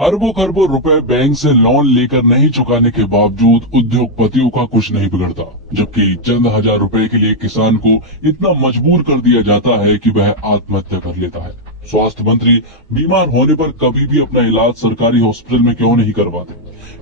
अरबों खरबों रुपए बैंक से लोन लेकर नहीं चुकाने के बावजूद उद्योगपतियों का कुछ नहीं बिगड़ता, जबकि चंद हजार रुपए के लिए किसान को इतना मजबूर कर दिया जाता है कि वह आत्महत्या कर लेता है। स्वास्थ्य मंत्री बीमार होने पर कभी भी अपना इलाज सरकारी हॉस्पिटल में क्यों नहीं करवाते?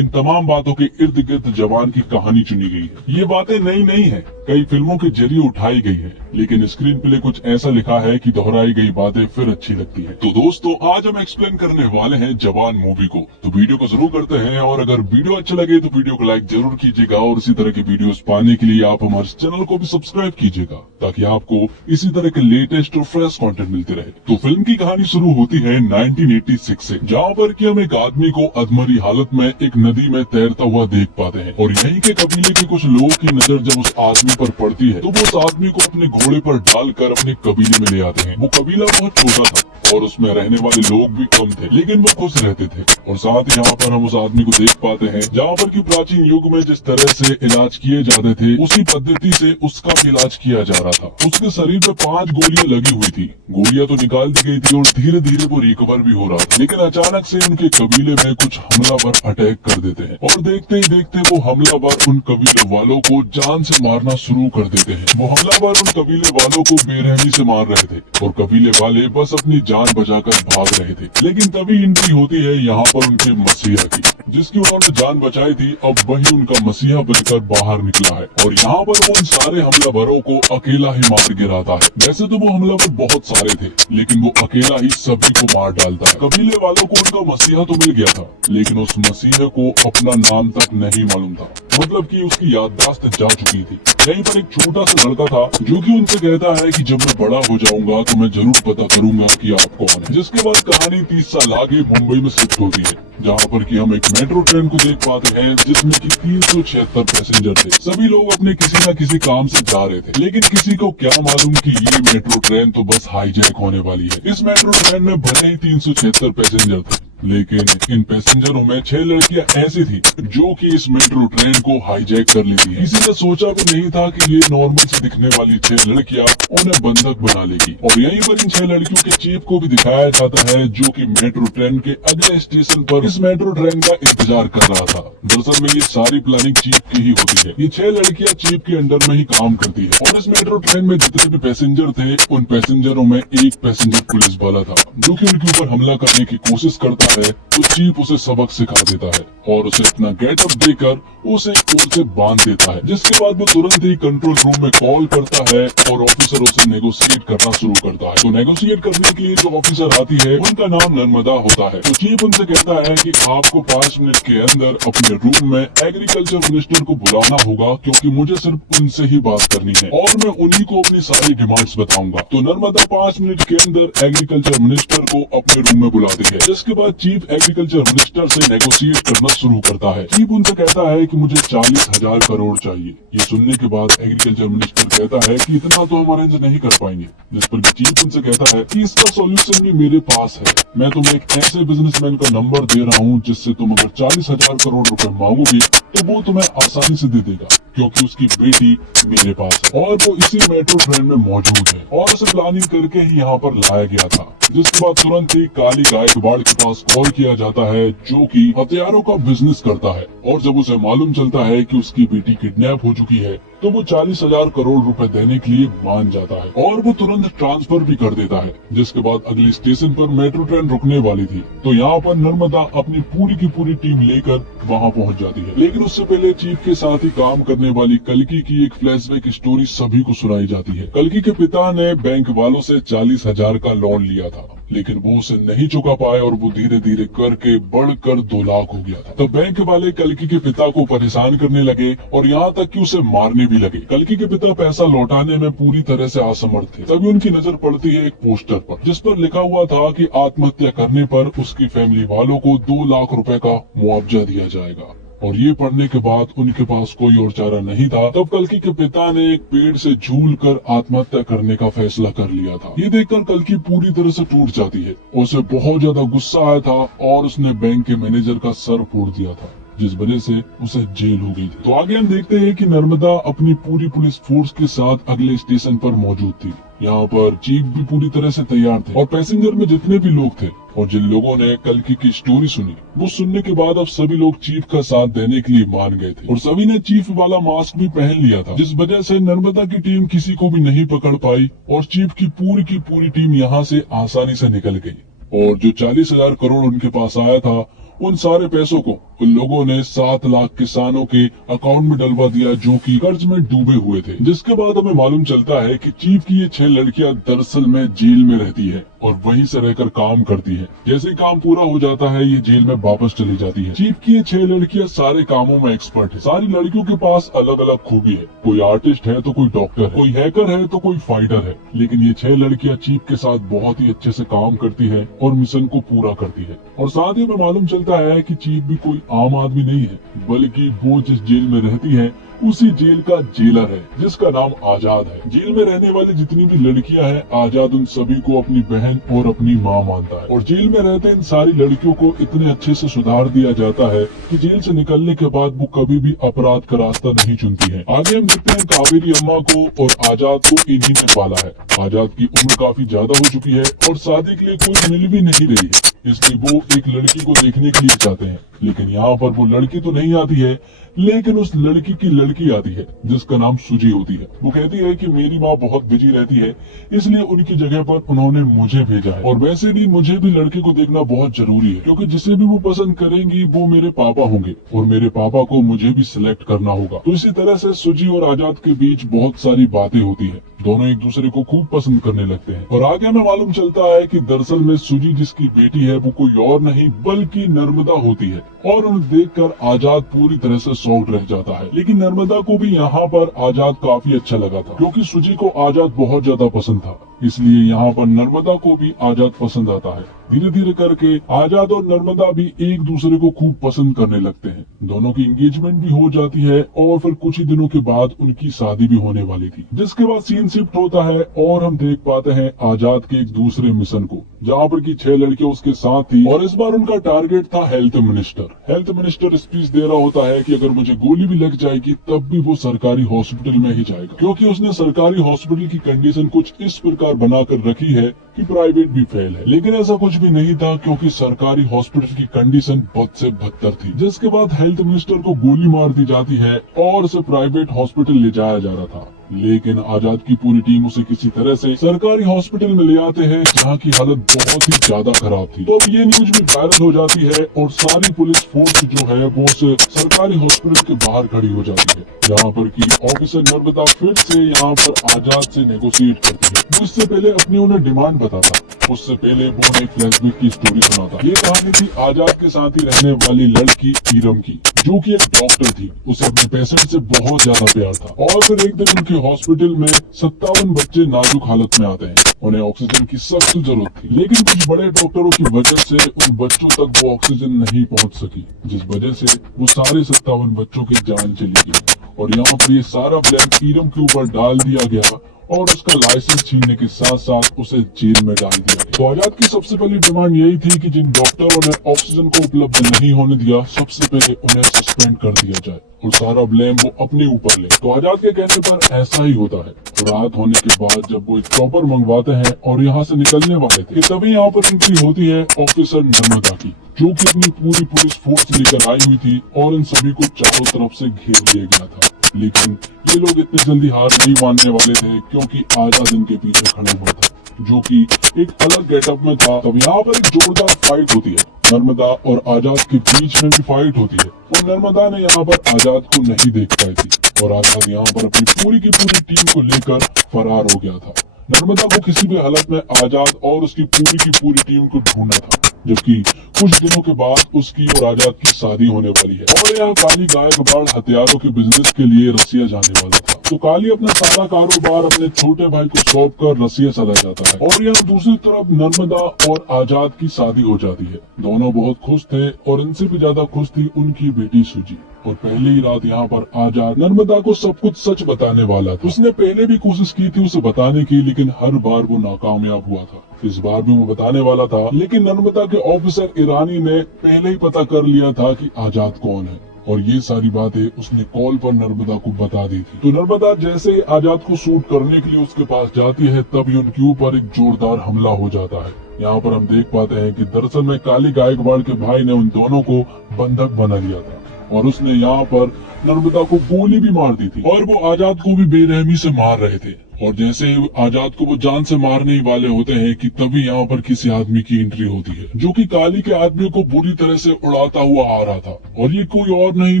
इन तमाम बातों के इर्द गिर्द जवान की कहानी चुनी गई है। ये बातें नई नहीं है, कई फिल्मों के जरिए उठाई गई है, लेकिन स्क्रीन प्ले कुछ ऐसा लिखा है कि दोहराई गई बातें फिर अच्छी लगती है। तो दोस्तों, आज हम एक्सप्लेन करने वाले हैं जवान मूवी को। तो वीडियो को जरूर करते हैं, और अगर वीडियो अच्छा लगे तो वीडियो को लाइक जरूर कीजिएगा, और इसी तरह की वीडियोस पाने के लिए आप हमारे चैनल को भी सब्सक्राइब कीजिएगा, ताकि आपको इसी तरह के लेटेस्ट और फ्रेश कंटेंट मिलते रहे। तो फिल्म की कहानी शुरू होती है 1986 से, जहाँ पर कि हम एक आदमी को अधमरी हालत में एक नदी में तैरता हुआ देख पाते हैं। और यहीं के कबीले के कुछ लोगों की नजर जब उस आदमी पर पड़ती है, तो वो उस आदमी को अपने घोड़े पर डालकर अपने कबीले में ले आते हैं। वो कबीला बहुत छोटा था और उसमें रहने वाले लोग भी कम थे, लेकिन वो खुश रहते थे। और साथ ही यहाँ पर हम उस आदमी को देख पाते हैं जहाँ पर कि प्राचीन युग में जिस तरह से इलाज किए जाते थे, उसी पद्धति से उसका भी इलाज किया जा रहा था। उसके शरीर पे 5 गोलियां लगी हुई थी। गोलियां तो निकाल दी गई थी और धीरे धीरे वो रिकवर भी हो रहा था, लेकिन अचानक से उनके कबीले में कुछ हमलावर अटैक कर देते हैं, और देखते ही देखते वो हमलावर उन कबीले वालों को जान से मारना शुरू कर देते हैं। वो हमलावर उन कबीले वालों को बेरहमी से मार रहे थे, और कबीले वाले बस अपनी जान बचाकर भाग रहे थे। लेकिन तभी एंट्री होती है यहाँ पर उनके मसीहा की, जिसकी उन्होंने जान बचाई थी। अब वही उनका मसीहा बनकर बाहर निकला है, और यहाँ पर वो उन सारे हमलावरों को अकेला ही मार गिराता है। वैसे तो वो हमलावर बहुत सारे थे, लेकिन वो अकेला ही सभी को मार डालता है। कबीले वालों को उनका मसीहा तो मिल गया था, लेकिन उस मसीहा को अपना नाम तक नहीं मालूम था, मतलब कि उसकी याददाश्त जा चुकी थी। यहीं पर एक छोटा सा लड़का था जो कि उनसे कहता है कि जब मैं बड़ा हो जाऊंगा तो मैं जरूर पता करूंगा कि आप कौन है। जिसके बाद कहानी 30 साल आगे मुंबई में शिफ्ट होती है, जहाँ पर कि हम एक मेट्रो ट्रेन को देख पाते हैं, जिसमें कि 376 पैसेंजर थे। सभी लोग अपने किसी न किसी काम से जा रहे थे, लेकिन किसी को क्या मालूम कि ये मेट्रो ट्रेन तो बस हाईजैक होने वाली है। इस मेट्रो ट्रेन में भले ही 376 पैसेंजर थे, लेकिन इन पैसेंजरों में 6 लड़कियां ऐसी थी जो कि इस मेट्रो ट्रेन को हाईजैक कर ली थी। किसी ने सोचा भी नहीं था कि ये नॉर्मल से दिखने वाली 6 लड़कियां उन्हें बंधक बना लेगी। और यहीं पर इन 6 लड़कियों के चीफ को भी दिखाया जाता है, जो कि मेट्रो ट्रेन के अगले स्टेशन पर इस मेट्रो ट्रेन का इंतजार कर रहा था। दरअसल में ये सारी प्लानिंग चीफ की ही होती है। ये 6 लड़कियां चीफ के अंडर में ही काम करती है, और इस मेट्रो ट्रेन में जितने भी पैसेंजर थे, उन पैसेंजरों में एक पैसेंजर पुलिस वाला था, जो कि उनके ऊपर हमला करने की कोशिश करता है। तो चीफ उसे सबक सिखा देता है, और उसे अपना गेटअप देकर उसे कोर्ट से बांध देता है। जिसके बाद वो तुरंत ही कंट्रोल रूम में कॉल करता है, और ऑफिसर उसे नेगोशिएट करना शुरू करता है। तो नेगोशिएट करने के लिए जो ऑफिसर आती है, उनका नाम नर्मदा होता है। तो चीफ उनसे कहता है कि आपको 5 मिनट के अंदर अपने रूम में एग्रीकल्चर मिनिस्टर को बुलाना होगा, क्योंकि मुझे सिर्फ उनसे ही बात करनी है, और मैं उन्हीं को अपनी सारी डिमांड्स बताऊंगा। तो नर्मदा 5 मिनट के अंदर एग्रीकल्चर मिनिस्टर को अपने रूम में बुलाती है। जिसके बाद चीफ एग्रीकल्चर मिनिस्टर से नेगोशिएट करना शुरू करता है। चीफ उनसे कहता है कि मुझे 40,000 करोड़ चाहिए। ये सुनने के बाद एग्रीकल्चर मिनिस्टर कहता है कि इतना तो हम अरेंज नहीं कर पाएंगे। जिस पर चीफ उनसे कहता है कि इसका सॉल्यूशन भी मेरे पास है। मैं तुम्हें एक ऐसे बिजनेसमैन का नंबर दे रहा हूँ, जिससे तुम अगर 40,000 करोड़ रुपए मांगोगे तो वो तुम्हें आसानी से दे देगा, क्योंकि उसकी बेटी मेरे पास है, और वो इसी मेट्रो ट्रेन में मौजूद है। और उसे प्लानिंग करके ही यहाँ पर लाया गया था। जिसके बाद तुरंत ही काली गायकवाड़ के पास कॉल किया जाता है, जो कि हथियारों का बिजनेस करता है। और जब उसे मालूम चलता है कि उसकी बेटी किडनैप हो चुकी है, तो वो 40,000 करोड़ रुपए देने के लिए मान जाता है, और वो तुरंत ट्रांसफर भी कर देता है। जिसके बाद अगले स्टेशन पर मेट्रो ट्रेन रुकने वाली थी, तो यहाँ पर नर्मदा अपनी पूरी की पूरी टीम लेकर वहाँ पहुँच जाती है। लेकिन उससे पहले चीफ के साथ ही काम करने वाली कल्कि की एक फ्लैशबैक स्टोरी सभी को सुनाई जाती है। कल्कि के पिता ने बैंक वालों से 40,000 का लोन लिया था, लेकिन वो उसे नहीं चुका पाए, और वो धीरे धीरे करके बढ़कर 2 लाख हो गया था। तो बैंक वाले कल्कि के पिता को परेशान करने लगे, और यहाँ तक कि उसे मारने भी लगे। कल्कि के पिता पैसा लौटाने में पूरी तरह से असमर्थ थे। तभी उनकी नजर पड़ती है एक पोस्टर पर, जिस पर लिखा हुआ था कि आत्महत्या करने पर उसकी फैमिली वालों को 2 लाख रुपए का मुआवजा दिया जाएगा। और ये पढ़ने के बाद उनके पास कोई और चारा नहीं था। तब कल्कि के पिता ने एक पेड़ से झूलकर आत्महत्या करने का फैसला कर लिया था। ये देखकर कल्कि पूरी तरह से टूट जाती है। उसे बहुत ज्यादा गुस्सा आया था, और उसने बैंक के मैनेजर का सर फोड़ दिया था, जिस वजह से उसे जेल हो गई थी। तो आगे हम देखते हैं कि नर्मदा अपनी पूरी पुलिस फोर्स के साथ अगले स्टेशन पर मौजूद थी। यहाँ पर चीफ भी पूरी तरह से तैयार थे, और पैसेंजर में जितने भी लोग थे और जिन लोगों ने कल्कि की स्टोरी सुनी, वो सुनने के बाद अब सभी लोग चीफ का साथ देने के लिए मान गए थे और सभी ने चीफ वाला मास्क भी पहन लिया था, जिस वजह से नर्मदा की टीम किसी को भी नहीं पकड़ पाई और चीफ की पूरी टीम यहाँ से आसानी से निकल गई। और जो 40,000 करोड़ उनके पास आया था, उन सारे पैसों को उन लोगों ने 7 लाख किसानों के अकाउंट में डलवा दिया जो कि कर्ज में डूबे हुए थे। जिसके बाद हमें मालूम चलता है कि चीफ की ये 6 लड़कियां दरअसल में जेल में रहती है और वहीं से रहकर काम करती है। जैसे ही काम पूरा हो जाता है, ये जेल में वापस चली जाती है। चीफ की ये 6 लड़कियां सारे कामों में एक्सपर्ट है। सारी लड़कियों के पास अलग अलग खूबी है। कोई आर्टिस्ट है तो कोई डॉक्टर है, कोई हैकर है तो कोई फाइटर है। लेकिन ये 6 लड़कियां चीफ के साथ बहुत ही अच्छे से काम करती है और मिशन को पूरा करती है। और साथ ही हमें मालूम चलता है कि चीफ भी कोई आम आदमी नहीं है, बल्कि वो जिस जेल में रहती है उसी जेल का जेलर है, जिसका नाम आजाद है। जेल में रहने वाली जितनी भी लड़कियां हैं, आजाद उन सभी को अपनी बहन और अपनी माँ मानता है। और जेल में रहते इन सारी लड़कियों को इतने अच्छे से सुधार दिया जाता है कि जेल से निकलने के बाद वो कभी भी अपराध का रास्ता नहीं चुनती है। आगे हम देखते हैं कावेरी अम्मा को, और आजाद को इन्हीं ने पाला है। आजाद की उम्र काफी ज्यादा हो चुकी है और शादी के लिए कोई मिल भी नहीं रही है, इसलिए वो एक लड़की को देखने के लिए चाहते हैं। लेकिन यहाँ पर वो लड़की तो नहीं आती है, लेकिन उस लड़की की लड़की आती है जिसका नाम सुजी होती है। वो कहती है कि मेरी माँ बहुत बिजी रहती है, इसलिए उनकी जगह पर उन्होंने मुझे भेजा है। और वैसे भी मुझे भी लड़के को देखना बहुत जरूरी है, क्योंकि जिसे भी वो पसंद करेंगी वो मेरे पापा होंगे और मेरे पापा को मुझे भी सिलेक्ट करना होगा। तो इसी तरह से सुजी और आजाद के बीच बहुत सारी बातें होती है। दोनों एक दूसरे को खूब पसंद करने लगते हैं। और आगे हमें मालूम चलता है कि दरअसल में सुजी जिसकी बेटी है वो कोई और नहीं बल्कि नर्मदा होती है। और उन्हें देखकर आजाद पूरी तरह से शॉक्ड रह जाता है। लेकिन नर्मदा को भी यहाँ पर आजाद काफी अच्छा लगा था, क्योंकि सुजी को आजाद बहुत ज्यादा पसंद था, इसलिए यहाँ पर नर्मदा को भी आजाद पसंद आता है। धीरे धीरे करके आजाद और नर्मदा भी एक दूसरे को खूब पसंद करने लगते हैं। दोनों की एंगेजमेंट भी हो जाती है और फिर कुछ ही दिनों के बाद उनकी शादी भी होने वाली थी। जिसके बाद सीन शिफ्ट होता है और हम देख पाते हैं आजाद के एक दूसरे मिशन को, जहाँ पर की 6 लड़कियां उसके साथ थी। और इस बार उनका टारगेट था health minister. Health minister speech दे रहा होता है कि अगर मुझे गोली भी लग जाएगी तब भी वो सरकारी हॉस्पिटल में ही जाएगा, क्योंकि उसने सरकारी हॉस्पिटल की कंडीशन कुछ इस प्रकार बनाकर रखी है कि प्राइवेट भी फेल है। लेकिन ऐसा कुछ भी नहीं था, क्योंकि सरकारी हॉस्पिटल की कंडीशन बद से बदतर थी। जिसके बाद हेल्थ मिनिस्टर को गोली मार दी जाती है और उसे प्राइवेट हॉस्पिटल ले जाया जा रहा था। लेकिन आजाद की पूरी टीम उसे किसी तरह से सरकारी हॉस्पिटल में ले आते हैं, जहाँ की हालत बहुत ही ज्यादा खराब थी। तो अब ये न्यूज भी वायरल हो जाती है और सारी पुलिस फोर्स जो है वो सरकारी हॉस्पिटल के बाहर खड़ी हो जाती है, जहाँ पर की ऑफिसर नर्मदा फिर से यहाँ पर आजाद से नेगोशिएट करती है। वो इससे पहले अपनी उन्हें डिमांड बताता, उससे पहले वो उन्हें फ्लैशबैक की स्टोरी सुनाता। ये कहानी थी आजाद के साथ ही रहने वाली लड़की ईरम की, जो कि एक डॉक्टर थी। उसे अपने पेशेंट से बहुत ज्यादा प्यार था। और फिर एक दिन उनके हॉस्पिटल में 57 बच्चे नाजुक हालत में आते हैं। उन्हें ऑक्सीजन की सख्त जरूरत थी, लेकिन कुछ बड़े डॉक्टरों की वजह से उन बच्चों तक वो ऑक्सीजन नहीं पहुंच सकी, जिस वजह से वो सारे 57 बच्चों की जान चली गई। और यहाँ पर ये सारा ब्लेम ईरम के ऊपर डाल दिया गया और उसका लाइसेंस छीनने के साथ साथ उसे जेल में डाल दिया गया। तो आजाद की सबसे पहली डिमांड यही थी कि जिन डॉक्टरों ने ऑक्सीजन को उपलब्ध नहीं होने दिया, सबसे पहले उन्हें सस्पेंड कर दिया जाए और सारा ब्लेम वो अपने ऊपर ले। तो आजाद के कहने पर ऐसा ही होता है। रात होने के बाद जब वो एक चॉपर मंगवाते हैं और यहाँ से निकलने वाले थे, तभी यहाँ पर एंट्री होती है ऑफिसर नर्मदा की, जो कि अपनी पूरी पुलिस फोर्स लेकर आई हुई थी और इन सभी को चारों तरफ से घेर लिया गया था। लेकिन ये लोग इतनी जल्दी हार नहीं मानने वाले थे, क्योंकि आजाद इनके पीछे खड़ा हुआ था, जो कि एक अलग गेटअप में था। तब यहाँ पर एक जोरदार फाइट होती है, नर्मदा और आजाद के बीच में भी फाइट होती है। और नर्मदा ने यहाँ पर आजाद को नहीं देख पाई थी और आजाद यहाँ पर अपनी पूरी की पूरी टीम को लेकर फरार हो गया था। नर्मदा को किसी भी हालत में आजाद और उसकी पूरी की पूरी टीम को ढूंढना था, जबकि कुछ दिनों के बाद उसकी और आजाद की शादी होने वाली है। और यहाँ काली गायकवाड़ हथियारों के बिजनेस के लिए रसिया जाने वाला था। तो काली अपना सारा कारोबार अपने छोटे भाई को सौंप कर रसिया चला जाता है। और यहाँ दूसरी तरफ नर्मदा और आजाद की शादी हो जाती है। दोनों बहुत खुश थे और इनसे भी ज्यादा खुश थी उनकी बेटी सुजी। और पहली ही रात यहाँ पर आजाद नर्मदा को सब कुछ सच बताने वाला था। उसने पहले भी कोशिश की थी उसे बताने की, लेकिन हर बार वो नाकामयाब हुआ था। इस बार भी वो बताने वाला था, लेकिन नर्मदा के ऑफिसर ईरानी ने पहले ही पता कर लिया था कि आजाद कौन है और ये सारी बातें उसने कॉल पर नर्मदा को बता दी थी। तो नर्मदा जैसे आजाद को शूट करने के लिए उसके पास जाती है, तभी उनके ऊपर एक जोरदार हमला हो जाता है। यहाँ पर हम देख पाते हैं कि दरअसल में काली गायकवाड़ के भाई ने उन दोनों को बंधक बना लिया था और उसने यहाँ पर नर्मदा को गोली भी मार दी थी और वो आजाद को भी बेरहमी से मार रहे थे। और जैसे ही आजाद को वो जान से मारने ही वाले होते हैं कि तभी यहाँ पर किसी आदमी की एंट्री होती है जो कि काली के आदमी को बुरी तरह से उड़ाता हुआ आ रहा था। और ये कोई और नहीं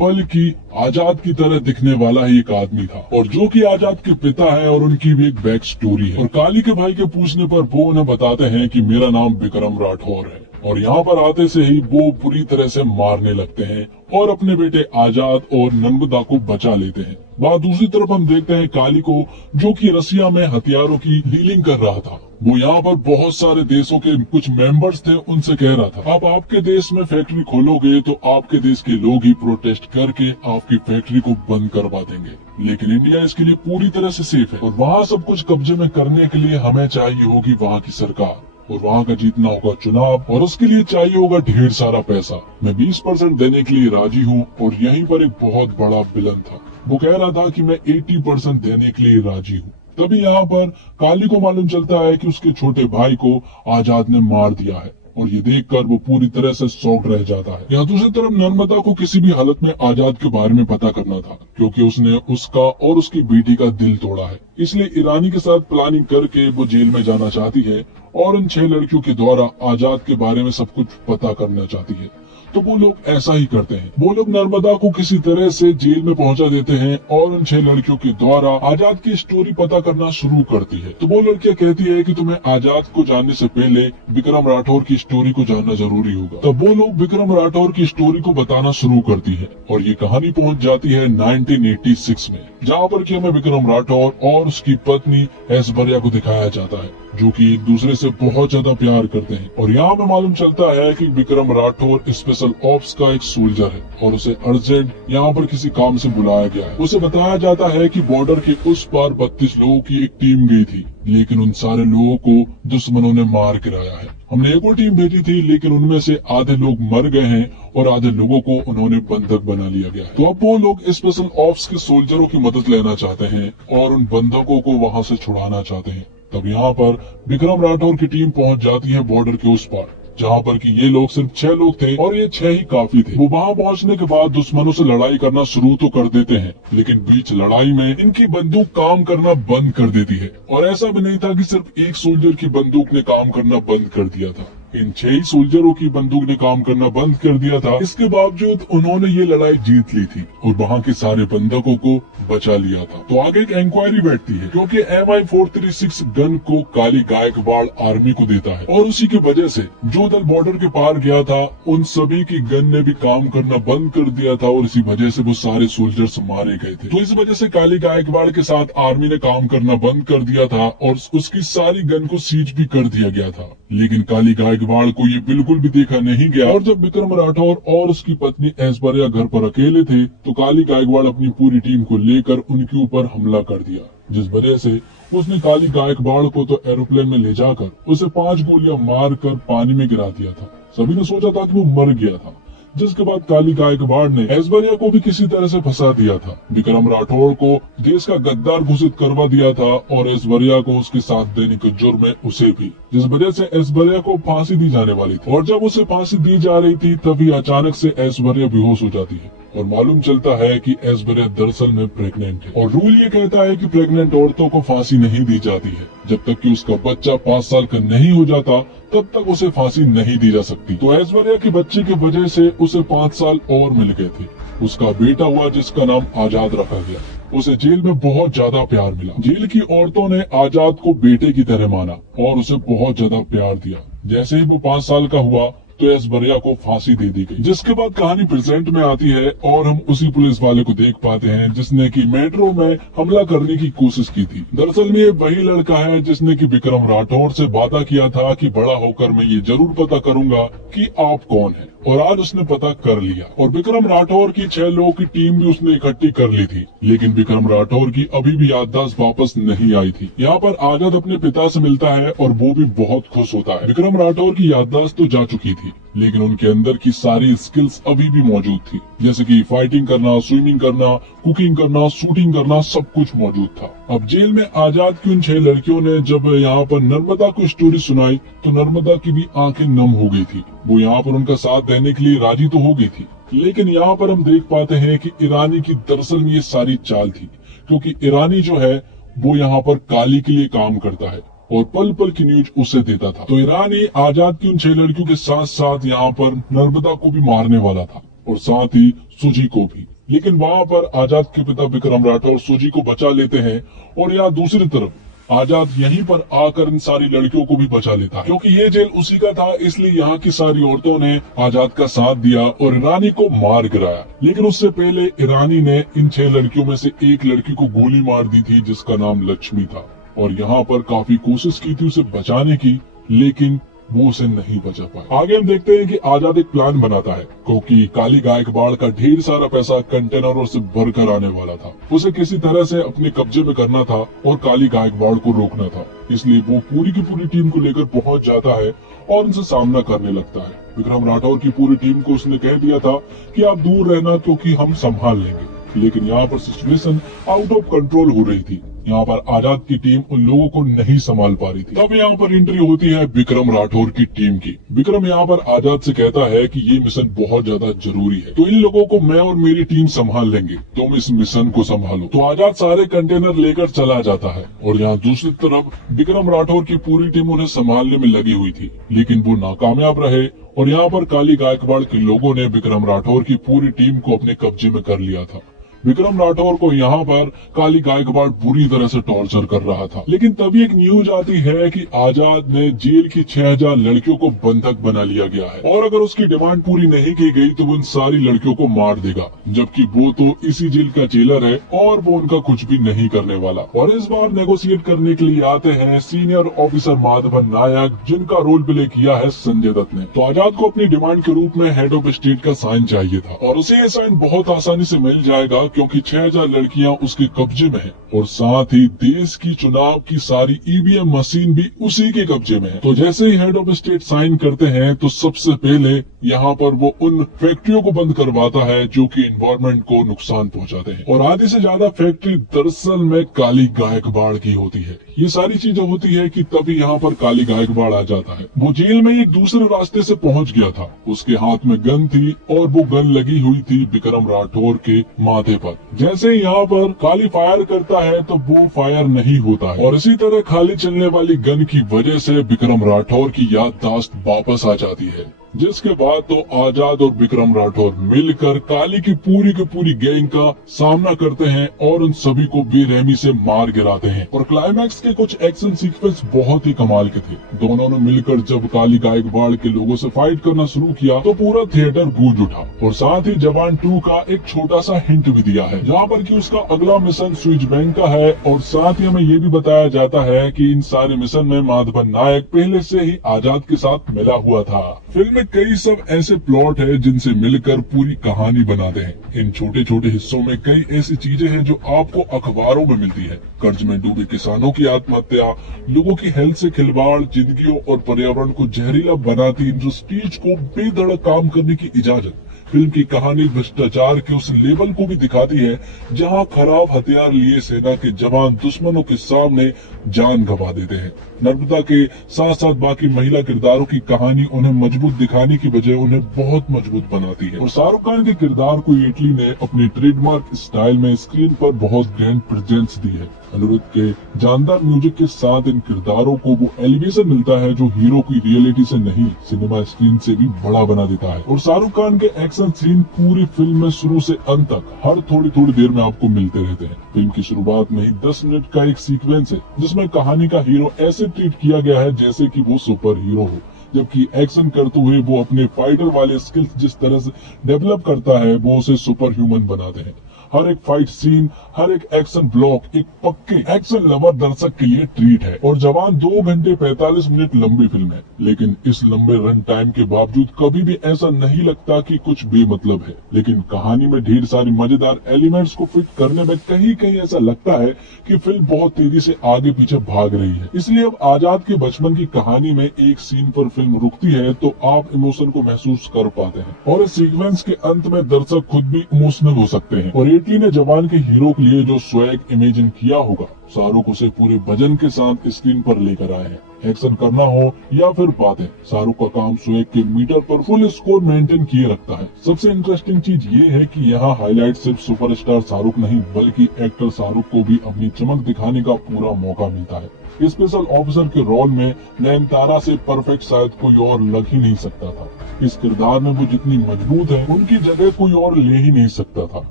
बल्कि आजाद की तरह दिखने वाला ही एक आदमी था और जो कि आजाद के पिता है और उनकी भी एक बैक स्टोरी है। और काली के भाई के पूछने पर वो उन्हें बताते हैं कि मेरा नाम विक्रम राठौर है। और यहाँ पर आते से ही वो बुरी तरह से मारने लगते हैं और अपने बेटे आजाद और नर्मदा को बचा लेते हैं। बात दूसरी तरफ हम देखते हैं काली को जो कि रसिया में हथियारों की डीलिंग कर रहा था। वो यहाँ पर बहुत सारे देशों के कुछ मेंबर्स थे, उनसे कह रहा था आप आपके देश में फैक्ट्री खोलोगे तो आपके देश के लोग ही प्रोटेस्ट करके आपकी फैक्ट्री को बंद करवा देंगे, लेकिन इंडिया इसके लिए पूरी तरह से सेफ है और वहाँ सब कुछ कब्जे में करने के लिए हमें चाहिए होगी वहाँ की सरकार और वहाँ का जीतना होगा चुनाव और उसके लिए चाहिए होगा ढेर सारा पैसा। मैं 20% देने के लिए राजी हूँ। और यहीं पर एक बहुत बड़ा विलन था, वो कह रहा था कि मैं 80% देने के लिए राजी हूँ। तभी यहाँ पर काली को मालूम चलता है कि उसके छोटे भाई को आजाद ने मार दिया है और ये देखकर वो पूरी तरह से शॉक रह जाता है। यहाँ दूसरी तरफ नर्मदा को किसी भी हालत में आजाद के बारे में पता करना था क्योंकि उसने उसका और उसकी बेटी का दिल तोड़ा है, इसलिए ईरानी के साथ प्लानिंग करके वो जेल में जाना चाहती है और उन 6 लड़कियों के द्वारा आजाद के बारे में सब कुछ पता करना चाहती है। तो वो लोग ऐसा ही करते हैं, वो लोग नर्मदा को किसी तरह से जेल में पहुंचा देते हैं और उन 6 लड़कियों के द्वारा आजाद की स्टोरी पता करना शुरू करती है। तो वो लड़कियां कहती है कि तुम्हें आजाद को जानने से पहले विक्रम राठौर की स्टोरी को जानना जरूरी होगा। तब वो लोग विक्रम राठौर की स्टोरी को बताना शुरू करती है और ये कहानी पहुंच जाती है 1986 में, जहाँ पर कि हमें विक्रम राठौर और उसकी पत्नी ऐश्वर्या को दिखाया जाता है जो कि एक दूसरे से बहुत ज्यादा प्यार करते हैं। और यहाँ हमें मालूम चलता है कि विक्रम राठौर स्पेशल ऑप्स का एक सोल्जर है और उसे अर्जेंट यहाँ पर किसी काम से बुलाया गया है। उसे बताया जाता है कि बॉर्डर के उस पार 32 लोगों की एक टीम गई थी, लेकिन उन सारे लोगों को दुश्मनों ने मार गिराया है। हमने एक और टीम भेजी थी लेकिन उनमें से आधे लोग मर गए हैं और आधे लोगों को उन्होंने बंधक बना लिया गया है। तो अब वो लोग स्पेशल ऑप्स के सोल्जरों की मदद लेना चाहते हैं और उन बंधकों को वहां से छुड़ाना चाहते हैं। तब यहाँ पर विक्रम राठौर की टीम पहुंच जाती है बॉर्डर के उस पार, जहाँ पर कि ये लोग सिर्फ 6 लोग थे और ये 6 ही काफी थे। वो वहाँ पहुँचने के बाद दुश्मनों से लड़ाई करना शुरू तो कर देते हैं, लेकिन बीच लड़ाई में इनकी बंदूक काम करना बंद कर देती है। और ऐसा भी नहीं था कि सिर्फ एक सोल्जर की बंदूक ने काम करना बंद कर दिया था, इन 6 ही सोल्जरों की बंदूक ने काम करना बंद कर दिया था। इसके बावजूद उन्होंने ये लड़ाई जीत ली थी और वहाँ के सारे बंधकों को बचा लिया था। तो आगे एक इंक्वायरी बैठती है क्योंकि MI436 गन को काली गायकवाड़ आर्मी को देता है और उसी की वजह से जो दल बॉर्डर के पार गया था उन सभी की गन ने भी काम करना बंद कर दिया था और इसी वजह से वो सारे सोल्जर्स मारे गए थे। तो इस वजह से काली गायकवाड़ के साथ आर्मी ने काम करना बंद कर दिया था और उसकी सारी गन को सीज भी कर दिया गया था। लेकिन काली गायकवाड़ को ये बिल्कुल भी देखा नहीं गया और जब विक्रम राठौर और उसकी पत्नी ऐश्वर्या घर पर अकेले थे तो काली गायकवाड़ अपनी पूरी टीम को लेकर उनके ऊपर हमला कर दिया, जिस वजह से उसने काली गायकवाड़ को तो एरोप्लेन में ले जाकर उसे 5 गोलियां मारकर पानी में गिरा दिया था। सभी ने सोचा था कि वो मर गया था, जिसके बाद काली गायकवाड़ ने ऐश्वर्या को भी किसी तरह से फंसा दिया था। विक्रम राठौर को देश का गद्दार घोषित करवा दिया था और ऐश्वर्या को उसके साथ देने के जुर्म में उसे भी, जिस वजह से ऐश्वर्या को फांसी दी जाने वाली थी। और जब उसे फांसी दी जा रही थी तभी अचानक से ऐश्वर्या बेहोश हो जाती है और मालूम चलता है कि ऐश्वर्या दरअसल में प्रेग्नेंट है और रूल ये कहता है कि प्रेग्नेंट औरतों को फांसी नहीं दी जाती है जब तक कि उसका बच्चा 5 साल का नहीं हो जाता, तब तक उसे फांसी नहीं दी जा सकती। तो ऐश्वर्या के बच्चे की वजह से उसे 5 साल और मिल गए थे। उसका बेटा हुआ जिसका नाम आजाद रखा गया। उसे जेल में बहुत ज्यादा प्यार मिला। जेल की औरतों ने आजाद को बेटे की तरह माना और उसे बहुत ज्यादा प्यार दिया। जैसे ही वो 5 साल का हुआ तो ऐश्वर्या को फांसी दे दी गई, जिसके बाद कहानी प्रेजेंट में आती है और हम उसी पुलिस वाले को देख पाते हैं जिसने की मेट्रो में हमला करने की कोशिश की थी। दरअसल में ये वही लड़का है जिसने की विक्रम राठौर से वादा किया था कि बड़ा होकर मैं ये जरूर पता करूंगा कि आप कौन है, और आज उसने पता कर लिया। और विक्रम राठौर की 6 लोगों की टीम भी उसने इकट्ठी कर ली थी, लेकिन विक्रम राठौर की अभी भी याददाश्त वापस नहीं आई थी। यहाँ पर आजाद अपने पिता से मिलता है और वो भी बहुत खुश होता है। विक्रम राठौर की याददाश्त तो जा चुकी थी, लेकिन उनके अंदर की सारी स्किल्स अभी भी मौजूद थी, जैसे कि फाइटिंग करना, स्विमिंग करना, कुकिंग करना, शूटिंग करना, सब कुछ मौजूद था। अब जेल में आजाद की उन 6 लड़कियों ने जब यहाँ पर नर्मदा को स्टोरी सुनाई तो नर्मदा की भी आंखें नम हो गई थी। वो यहाँ पर उनका साथ देने के लिए राजी तो हो गई थी, लेकिन यहाँ पर हम देख पाते हैं कि ईरानी की दरअसल में ये सारी चाल थी, क्योंकि ईरानी जो है वो यहाँ पर काली के लिए काम करता है और पल पल की न्यूज उसे देता था। तो ईरानी आजाद की उन 6 लड़कियों के साथ साथ यहाँ पर नर्मदा को भी मारने वाला था और साथ ही सुजी को भी। लेकिन वहाँ पर आजाद के पिता विक्रम राठौर सुजी को बचा लेते हैं और यहाँ दूसरी तरफ आजाद यहीं पर आकर इन सारी लड़कियों को भी बचा लेता है, क्योंकि ये जेल उसी का था, इसलिए यहाँ की सारी औरतों ने आजाद का साथ दिया और ईरानी को मार गिराया। लेकिन उससे पहले ईरानी ने इन 6 लड़कियों में से एक लड़की को गोली मार दी थी जिसका नाम लक्ष्मी था, और यहाँ पर काफी कोशिश की थी उसे बचाने की, लेकिन वो उसे नहीं बचा पाया। आगे हम देखते हैं कि आजाद एक प्लान बनाता है, क्योंकि काली गायकवाड़ का ढेर सारा पैसा कंटेनरों से भरकर आने वाला था। उसे किसी तरह से अपने कब्जे में करना था और काली गायकवाड़ को रोकना था, इसलिए वो पूरी की पूरी टीम को लेकर पहुंच जाता है और उनसे सामना करने लगता है। विक्रम राठौर की पूरी टीम को उसने कह दिया था कि आप दूर रहना क्योंकि हम संभाल लेंगे, लेकिन यहाँ पर सिचुएशन आउट ऑफ कंट्रोल हो रही थी। यहाँ पर आजाद की टीम उन लोगों को नहीं संभाल पा रही थी। तब यहाँ पर एंट्री होती है विक्रम राठौर की टीम की। विक्रम यहाँ पर आजाद से कहता है कि ये मिशन बहुत ज्यादा जरूरी है, तो इन लोगों को मैं और मेरी टीम संभाल लेंगे, तुम इस मिशन को संभालो। तो आजाद सारे कंटेनर लेकर चला जाता है और यहाँ दूसरी तरफ विक्रम राठौर की पूरी टीम उन्हें संभालने में लगी हुई थी, लेकिन वो नाकामयाब रहे और यहाँ पर काली गायकवाड़ के लोगों ने विक्रम राठौर की पूरी टीम को अपने कब्जे में कर लिया था। विक्रम राठौर को यहाँ पर काली गायकवाड़ बुरी तरह से टॉर्चर कर रहा था। लेकिन तभी एक न्यूज आती है कि आजाद ने जेल की 6000 लड़कियों को बंधक बना लिया गया है और अगर उसकी डिमांड पूरी नहीं की गई तो वो उन सारी लड़कियों को मार देगा, जबकि वो तो इसी जेल का जेलर है और वो उनका कुछ भी नहीं करने वाला। और इस बार नेगोशिएट करने के लिए आते हैं सीनियर ऑफिसर माधवन नायक, जिनका रोल प्ले किया है संजय दत्त ने। तो आजाद को अपनी डिमांड के रूप में हेड ऑफ स्टेट का साइन चाहिए था और उसे ये साइन बहुत आसानी से मिल जाएगा, क्योंकि 6000 लड़कियां उसके कब्जे में है और साथ ही देश की चुनाव की सारी ईवीएम मशीन भी उसी के कब्जे में है। तो जैसे ही हेड ऑफ स्टेट साइन करते हैं तो सबसे पहले यहाँ पर वो उन फैक्ट्रियों को बंद करवाता है जो कि एनवायरमेंट को नुकसान पहुंचाते हैं, और आधी से ज्यादा फैक्ट्री दरअसल में काली गायकवाड़ की होती है। ये सारी चीजें होती है कि तभी यहाँ पर काली गायकवाड़ आ जाता है। वो जेल में एक दूसरे रास्ते से पहुंच गया था, उसके हाथ में गन थी और वो गन लगी हुई थी विक्रम राठौर के माथे पर। जैसे ही यहाँ पर काली फायर करता है तो वो फायर नहीं होता है और इसी तरह खाली चलने वाली गन की वजह से विक्रम राठौर की याददाश्त वापस आ जाती है, जिसके बाद तो आजाद और विक्रम राठौर मिलकर काली की पूरी गैंग का सामना करते हैं और उन सभी को बेरहमी से मार गिराते हैं। और क्लाइमैक्स के कुछ एक्शन सीक्वेंस बहुत ही कमाल के थे। दोनों ने मिलकर जब काली गायकवाड़ के लोगों से फाइट करना शुरू किया तो पूरा थिएटर गूंज उठा और साथ ही जवान 2 का एक छोटा सा हिंट भी दिया है, जहाँ पर कि उसका अगला मिशन स्विच बैंक का है। और साथ ही हमें ये भी बताया जाता है कि इन सारे मिशन में माधवन नायक पहले से ही आजाद के साथ मिला हुआ था। फिल्म में कई सब ऐसे प्लॉट है जिनसे मिलकर पूरी कहानी बनाते हैं। इन छोटे छोटे हिस्सों में कई ऐसी चीजें हैं जो आपको अखबारों में मिलती है। कर्ज में डूबे किसानों की आत्महत्या, लोगों की हेल्थ से खिलवाड़, जिंदगियों और पर्यावरण को जहरीला बनाती इंडस्ट्रीज को बेधड़क काम करने की इजाजत। फिल्म की कहानी भ्रष्टाचार के उस लेवल को भी दिखाती है जहां खराब हथियार लिए सेना के जवान दुश्मनों के सामने जान गंवा देते हैं। नर्मदा के साथ साथ बाकी महिला किरदारों की कहानी उन्हें मजबूत दिखाने की बजाय उन्हें बहुत मजबूत बनाती है। और शाहरुख खान के किरदार को इटली ने अपनी ट्रेडमार्क स्टाइल में स्क्रीन पर बहुत ग्रैंड प्रेजेंस दी है। अनिरुद्ध के जानदार म्यूजिक के साथ इन किरदारों को वो एलिवेशन मिलता है जो हीरो की रियलिटी से नहीं, सिनेमा स्क्रीन से भी बड़ा बना देता है। और शाहरुख खान के एक्शन सीन पूरी फिल्म में शुरू से अंत तक हर थोड़ी देर में आपको मिलते रहते हैं। फिल्म की शुरुआत में ही 10 मिनट का एक सीक्वेंस है जिसमें कहानी का हीरो ऐसे ट्रीट किया गया है जैसे कि वो सुपर हीरो हो, जबकि एक्शन करते हुए वो अपने फाइटर वाले स्किल्स जिस तरह से डेवलप करता है वो उसे सुपर ह्यूमन बनाते हैं। हर एक फाइट सीन, हर एक एक्शन ब्लॉक एक पक्के एक्शन लवर दर्शक के लिए ट्रीट है। और जवान 2 घंटे 45 मिनट लंबी फिल्म है, लेकिन इस लंबे रन टाइम के बावजूद कभी भी ऐसा नहीं लगता कि कुछ बेमतलब है। लेकिन कहानी में ढेर सारी मजेदार एलिमेंट्स को फिट करने में कहीं कहीं ऐसा लगता है कि फिल्म बहुत तेजी से आगे पीछे भाग रही है। इसलिए अब आजाद के बचपन की कहानी में एक सीन पर फिल्म रुकती है तो आप इमोशन को महसूस कर पाते हैं, और इस सीक्वेंस के अंत में दर्शक खुद भी इमोशनल हो सकते हैं। और एटली ने जवान के हीरो के लिए जो स्वैग इमेजिन किया होगा, शाहरुख उसे पूरे वजन के साथ स्क्रीन पर लेकर आए हैं। एक्शन करना हो या फिर बातें, शाहरुख का काम स्वैग के मीटर पर फुल स्कोर मेंटेन किए रखता है। सबसे इंटरेस्टिंग चीज ये है कि यहाँ हाईलाइट सिर्फ सुपरस्टार शाहरुख नहीं, बल्कि एक्टर शाहरुख को भी अपनी चमक दिखाने का पूरा मौका मिलता है। स्पेशल ऑफिसर के रोल में नयनतारा से परफेक्ट शायद कोई और लग ही नहीं सकता था। इस किरदार में वो जितनी मजबूत है, उनकी जगह कोई और ले ही नहीं सकता था।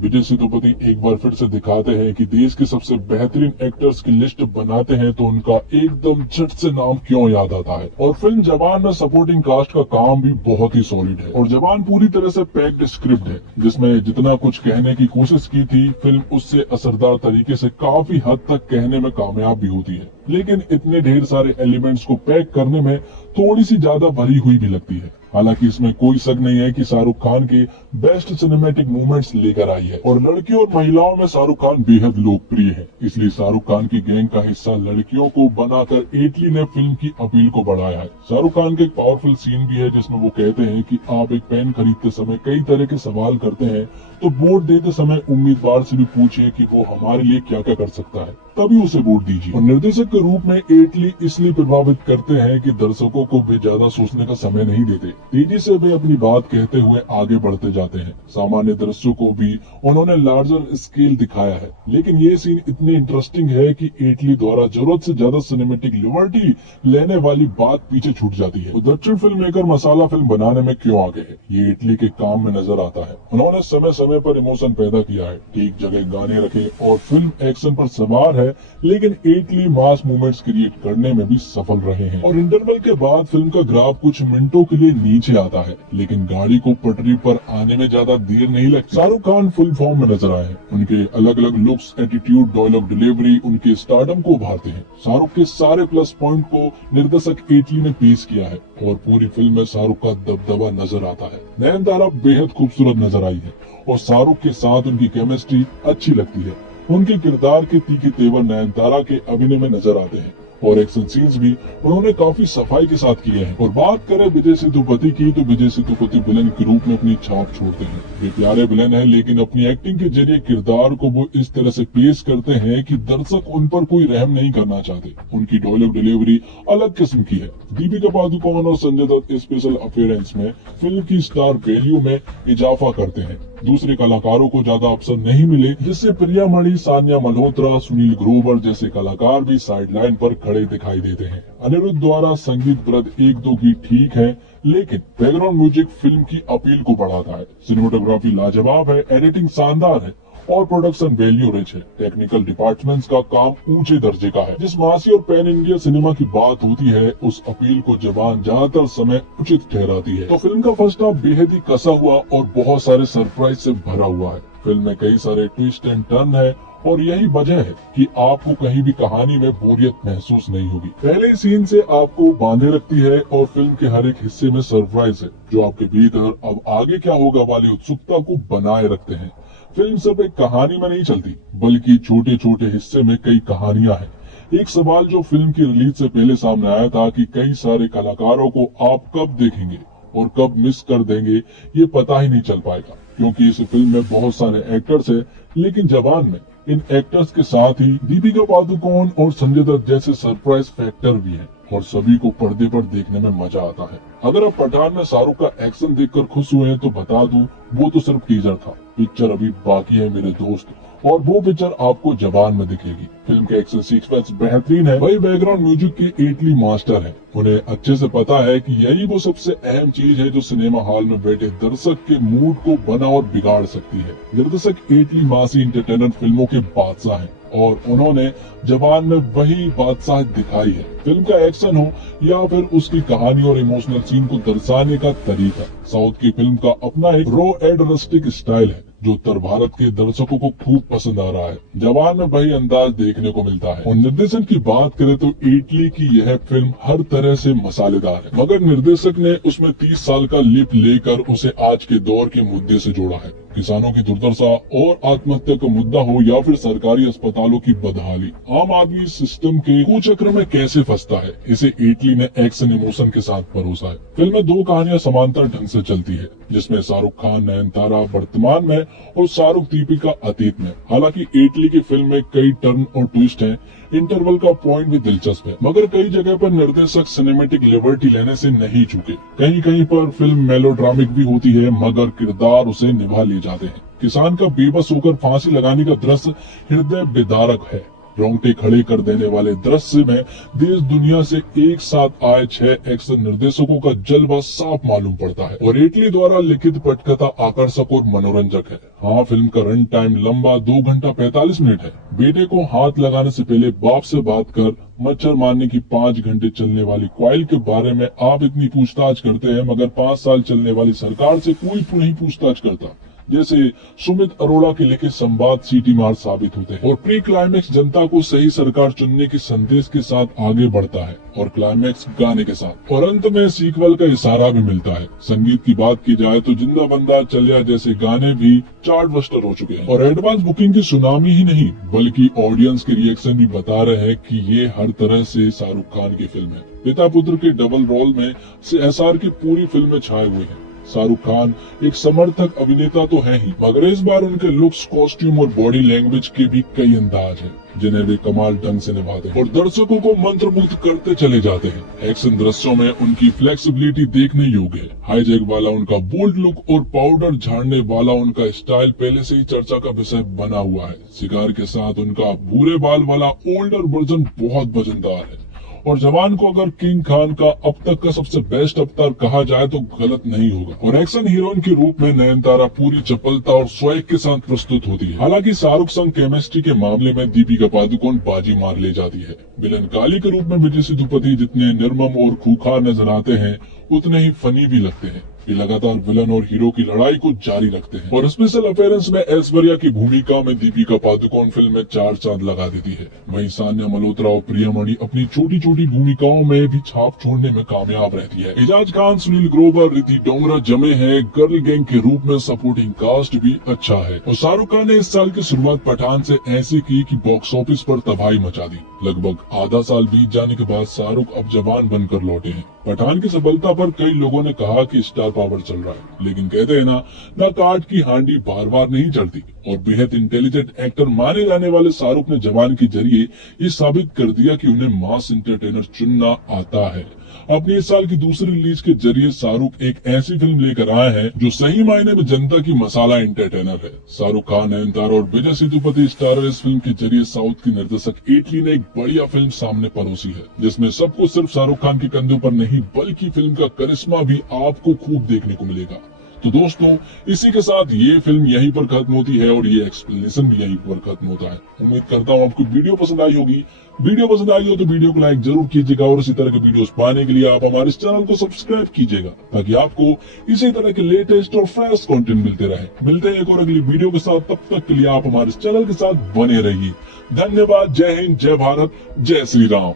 विजय सेतुपति एक बार फिर से दिखाते हैं कि देश के सबसे बेहतरीन एक्टर्स की लिस्ट बनाते हैं तो उनका एकदम झट से नाम क्यों याद आता है। और फिल्म जवान में सपोर्टिंग कास्ट का काम भी बहुत ही सॉलिड है। और जवान पूरी तरह से पैक्ड स्क्रिप्ट है, जिसमें जितना कुछ कहने की कोशिश की थी, फिल्म उससे असरदार तरीके से काफी हद तक कहने में कामयाब भी होती है। लेकिन इतने ढेर सारे एलिमेंट्स को पैक करने में थोड़ी सी ज्यादा भरी हुई भी लगती है। हालांकि इसमें कोई शक नहीं है कि शाहरुख खान की बेस्ट सिनेमैटिक मूवमेंट्स लेकर आई है। और लड़कियों और महिलाओं में शाहरुख खान बेहद लोकप्रिय है, इसलिए शाहरुख खान की गैंग का हिस्सा लड़कियों को बनाकर एटली ने फिल्म की अपील को बढ़ाया है। शाहरुख खान के एक पावरफुल सीन भी है जिसमें वो कहते हैं कि आप एक पेन खरीदते समय कई तरह के सवाल करते हैं, तो वोट देते समय उम्मीदवार से भी पूछिए कि वो हमारे लिए क्या क्या कर सकता है, तभी उसे वोट दीजिए। और निर्देशक के रूप में एटली इसलिए प्रभावित करते हैं कि दर्शकों को वे ज्यादा सोचने का समय नहीं देते, तेजी से वे अपनी बात कहते हुए आगे बढ़ते जाते हैं। सामान्य दृश्यों को भी उन्होंने लार्जर स्केल दिखाया है, लेकिन ये सीन इतने इंटरेस्टिंग है कि एटली द्वारा जरूरत से ज्यादा सिनेमेटिक लिबर्टी लेने वाली बात पीछे छूट जाती है। तो दक्षिण फिल्म मेकर मसाला फिल्म बनाने में क्यों आगे है, ये एटली के काम में नजर आता है। उन्होंने समय समय पर इमोशन पैदा किया है, ठीक जगह गाने रखे और फिल्म एक्शन पर सवार है, लेकिन एटली मास मूवमेंट्स क्रिएट करने में भी सफल रहे हैं। और इंटरवल के बाद फिल्म का ग्राफ कुछ मिनटों के लिए नीचे आता है, लेकिन गाड़ी को पटरी पर आने में ज्यादा देर नहीं लगती। शाहरुख खान फुल फॉर्म में नजर आए हैं। उनके अलग अलग लुक्स, एटीट्यूड, डायलॉग डिलीवरी उनके स्टारडम को उभारते हैं। शाहरुख के सारे प्लस पॉइंट को निर्देशक एटली ने पेश किया है और पूरी फिल्म में शाहरुख का दबदबा नजर आता है। नयनतारा बेहद खूबसूरत नजर आई है और शाहरुख के साथ उनकी केमिस्ट्री अच्छी लगती है। उनके किरदार के तीखे तेवर नयनतारा के अभिनय में नजर आते हैं और एक्शन सीन्स भी उन्होंने काफी सफाई के साथ किए हैं। और बात करें विजय सेतुपति की, तो विजय सेतुपति विलेन के रूप में अपनी छाप छोड़ते हैं। वे प्यारे विलेन है, लेकिन अपनी एक्टिंग के जरिए किरदार को वो इस तरह से पेश करते हैं कि दर्शक उन पर कोई रहम नहीं करना चाहते। उनकी डायलॉग डिलीवरी अलग किस्म की है। दीपिका पादुकोण और संजय दत्त स्पेशल अपीयरेंस में फिल्म की स्टार वैल्यू में इजाफा करते हैं। दूसरे कलाकारों को ज्यादा अवसर नहीं मिले, जिससे प्रिया मणि, सानिया मल्होत्रा, सुनील ग्रोवर जैसे कलाकार भी साइडलाइन पर खड़े दिखाई देते हैं। अनिरुद्ध द्वारा संगीत ब्रद 1-2 गीत ठीक है, लेकिन बैकग्राउंड म्यूजिक फिल्म की अपील को बढ़ाता है। सिनेमेटोग्राफी लाजवाब है, एडिटिंग शानदार है और प्रोडक्शन वैल्यू रिच है। टेक्निकल डिपार्टमेंट्स का काम ऊंचे दर्जे का है। जिस मासी और पैन इंडिया सिनेमा की बात होती है, उस अपील को जवान ज्यादातर समय उचित ठहराती है। तो फिल्म का फर्स्ट हाफ बेहद ही कसा हुआ और बहुत सारे सरप्राइज से भरा हुआ है। फिल्म में कई सारे ट्विस्ट एंड टर्न है और यही वजह है कि आपको कहीं भी कहानी में बोरियत महसूस नहीं होगी। पहले सीन से आपको बांधे रखती है और फिल्म के हर एक हिस्से में सरप्राइज है, जो आपके भीतर अब आगे क्या होगा वाली उत्सुकता को बनाए रखते हैं। फिल्म सिर्फ एक कहानी में नहीं चलती, बल्कि छोटे छोटे हिस्से में कई कहानियां हैं। एक सवाल जो फिल्म की रिलीज से पहले सामने आया था कि कई सारे कलाकारों को आप कब देखेंगे और कब मिस कर देंगे, ये पता ही नहीं चल पाएगा, क्योंकि इस फिल्म में बहुत सारे एक्टर्स हैं। लेकिन जवान में इन एक्टर्स के साथ ही दीपिका पादुकोण और संजय दत्त जैसे सरप्राइज फैक्टर भी हैं और सभी को पर्दे पर देखने में मजा आता है। अगर आप पठान में शाहरुख का एक्शन देखकर खुश हुए हैं, तो बता दूं, वो तो सिर्फ टीजर था। पिक्चर अभी बाकी है मेरे दोस्त, और वो पिक्चर आपको जवान में दिखेगी। फिल्म के एक्शन सीक्वेंस बेहतरीन है। वही बैकग्राउंड म्यूजिक के एटली मास्टर है। उन्हें अच्छे से पता है कि यही वो सबसे अहम चीज है जो सिनेमा हॉल में बैठे दर्शक के मूड को बना और बिगाड़ सकती है। निर्देशक एटली मासी इंटरटेनर फिल्मों के बादशाह हैं और उन्होंने जवान में वही बादशाह दिखाई है। फिल्म का एक्शन हो या फिर उसकी कहानी और इमोशनल सीन को दर्शाने का तरीका, साउथ की फिल्म का अपना एक रॉ एंड रस्टिक स्टाइल है। जो उत्तर भारत के दर्शकों को खूब पसंद आ रहा है। जवान में वही अंदाज देखने को मिलता है। और निर्देशन की बात करें तो इटली की यह फिल्म हर तरह से मसालेदार है, मगर निर्देशक ने उसमें 30 साल का लिप लेकर उसे आज के दौर के मुद्दे से जोड़ा है। किसानों की दुर्दशा और आत्महत्या का मुद्दा हो या फिर सरकारी अस्पतालों की बदहाली, आम आदमी सिस्टम के कुचक्र में कैसे फंसता है, इसे इटली ने एक्शन इमोशन के साथ परोसा है। फिल्म में 2 कहानियां समांतर ढंग से चलती है, जिसमें शाहरुख खान नयनतारा वर्तमान में और शाहरुख दीपिका अतीत में। हालांकि इटली की फिल्म में कई टर्न और ट्विस्ट हैं, इंटरवल का पॉइंट भी दिलचस्प है, मगर कई जगह पर निर्देशक सिनेमैटिक लिबर्टी लेने से नहीं चूके। कहीं कहीं पर फिल्म मेलोड्रामिक भी होती है, मगर किरदार उसे निभा ले जाते हैं। किसान का बेबस होकर फांसी लगाने का दृश्य हृदय विदारक है। रोंगटे खड़े कर देने वाले दृश्य में देश दुनिया से एक साथ आए 6 एक्शन निर्देशकों का जलवा साफ मालूम पड़ता है। और इटली द्वारा लिखित पटकथा आकर्षक और मनोरंजक है। हाँ, फिल्म का रन टाइम लंबा 2 घंटा 45 मिनट है। बेटे को हाथ लगाने से पहले बाप से बात कर मच्छर मारने की 5 घंटे चलने वाली क्वाइल के बारे में आप इतनी पूछताछ करते हैं, मगर 5 साल चलने वाली सरकार से कोई नहीं पूछताछ करता। जैसे सुमित अरोड़ा के लिखे संवाद सीटी मार साबित होते हैं। और प्री क्लाइमेक्स जनता को सही सरकार चुनने के संदेश के साथ आगे बढ़ता है, और क्लाइमेक्स गाने के साथ। और अंत में सीक्वल का इशारा भी मिलता है। संगीत की बात की जाए तो जिंदा बंदा चलिया जैसे गाने भी चार्ट बस्टर हो चुके हैं। और एडवांस बुकिंग की सुनामी ही नहीं, बल्कि ऑडियंस के रिएक्शन भी बता रहे हैं कि ये हर तरह से शाहरुख खान की फिल्म है। पिता पुत्र के डबल रोल में एसआर की पूरी फिल्म में छाए हुए हैं। शाहरुख खान एक समर्थक अभिनेता तो है ही, मगर इस बार उनके लुक्स, कॉस्ट्यूम और बॉडी लैंग्वेज के भी कई अंदाज हैं, जिन्हें वे कमाल ढंग से निभाते हैं और दर्शकों को मंत्रमुग्ध करते चले जाते हैं। एक्शन दृश्यों में उनकी फ्लेक्सिबिलिटी देखने योग्य है। हाईजैक वाला उनका बोल्ड लुक और पाउडर झाड़ने वाला उनका स्टाइल पहले से ही चर्चा का विषय बना हुआ है। शिकार के साथ उनका भूरे बाल वाला ओल्डर वर्जन बहुत वजनदार है। और जवान को अगर किंग खान का अब तक का सबसे बेस्ट अवतार कहा जाए तो गलत नहीं होगा। और एक्शन हीरोइन के रूप में नयनतारा पूरी चपलता और स्वैग के साथ प्रस्तुत होती है। हालांकि शाहरुख संग केमिस्ट्री के मामले में दीपिका पादुकोण बाजी मार ले जाती है। विलन काली के रूप में विजय सेतुपति जितने निर्मम और खूंखार नजर आते हैं, उतने ही फनी भी लगते हैं। वे लगातार विलन और हीरो की लड़ाई को जारी रखते हैं। और स्पेशल अपीयरेंस में ऐश्वर्या की भूमिका में दीपिका पादुकोण फिल्म में 4 चांद लगा देती है। वहीं सान्या मल्होत्रा और प्रियमणि अपनी छोटी छोटी भूमिकाओं में भी छाप छोड़ने में कामयाब रहती है। एजाज खान, सुनील ग्रोवर, रिति डोंगरा जमे हैं। गर्ल गैंग के रूप में सपोर्टिंग कास्ट भी अच्छा है। और शाहरुख खान ने इस साल की शुरुआत पठान से ऐसी की कि बॉक्स ऑफिस पर तबाही मचा दी। लगभग आधा साल बीत जाने के बाद शाहरुख अब जवान बनकर लौटे हैं। पठान की सफलता पर कई लोगों ने कहा कि स्टार पावर चल रहा है, लेकिन कहते हैं ना काठ की हांडी बार बार नहीं चलती। और बेहद इंटेलिजेंट एक्टर माने जाने वाले शाहरुख ने जवान के जरिए ये साबित कर दिया कि उन्हें मास एंटरटेनर चुनना आता है। अपनी इस साल की दूसरी रिलीज के जरिए शाहरुख एक ऐसी फिल्म लेकर आए हैं जो सही मायने में जनता की मसाला एंटरटेनर है। शाहरुख खान, नयनतारा और विजय सेतुपति स्टारर इस फिल्म के जरिए साउथ की निर्देशक इटली ने एक बढ़िया फिल्म सामने परोसी है, जिसमें सबको सिर्फ शाहरुख खान के कंधों पर नहीं बल्कि फिल्म का करिश्मा भी आपको खूब देखने को मिलेगा। तो दोस्तों, इसी के साथ ये फिल्म यहीं पर खत्म होती है और ये एक्सप्लेनेशन भी यहीं पर खत्म होता है। उम्मीद करता हूँ आपको वीडियो पसंद आई होगी। वीडियो पसंद आई हो तो वीडियो को लाइक जरूर कीजिएगा और इसी तरह के वीडियोस पाने के लिए आप हमारे इस चैनल को सब्सक्राइब कीजिएगा, ताकि आपको इसी तरह के लेटेस्ट और फ्रेश कंटेंट मिलते रहे। मिलते हैं एक और अगली वीडियो के साथ, तब तक के लिए आप हमारे इस चैनल के साथ बने रहिए। धन्यवाद। जय हिंद, जय भारत, जय श्री राम।